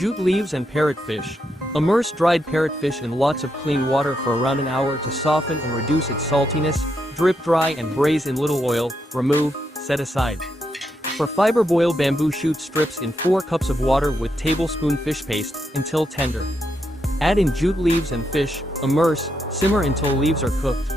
Jute leaves and parrotfish. Immerse dried parrotfish in lots of clean water for around an hour to soften and reduce its saltiness. Drip dry and braise in little oil. Remove, set aside. For fiber, boil bamboo shoot strips in 4 cups of water with tablespoon fish paste until tender. Add in jute leaves and fish, immerse, simmer until leaves are cooked.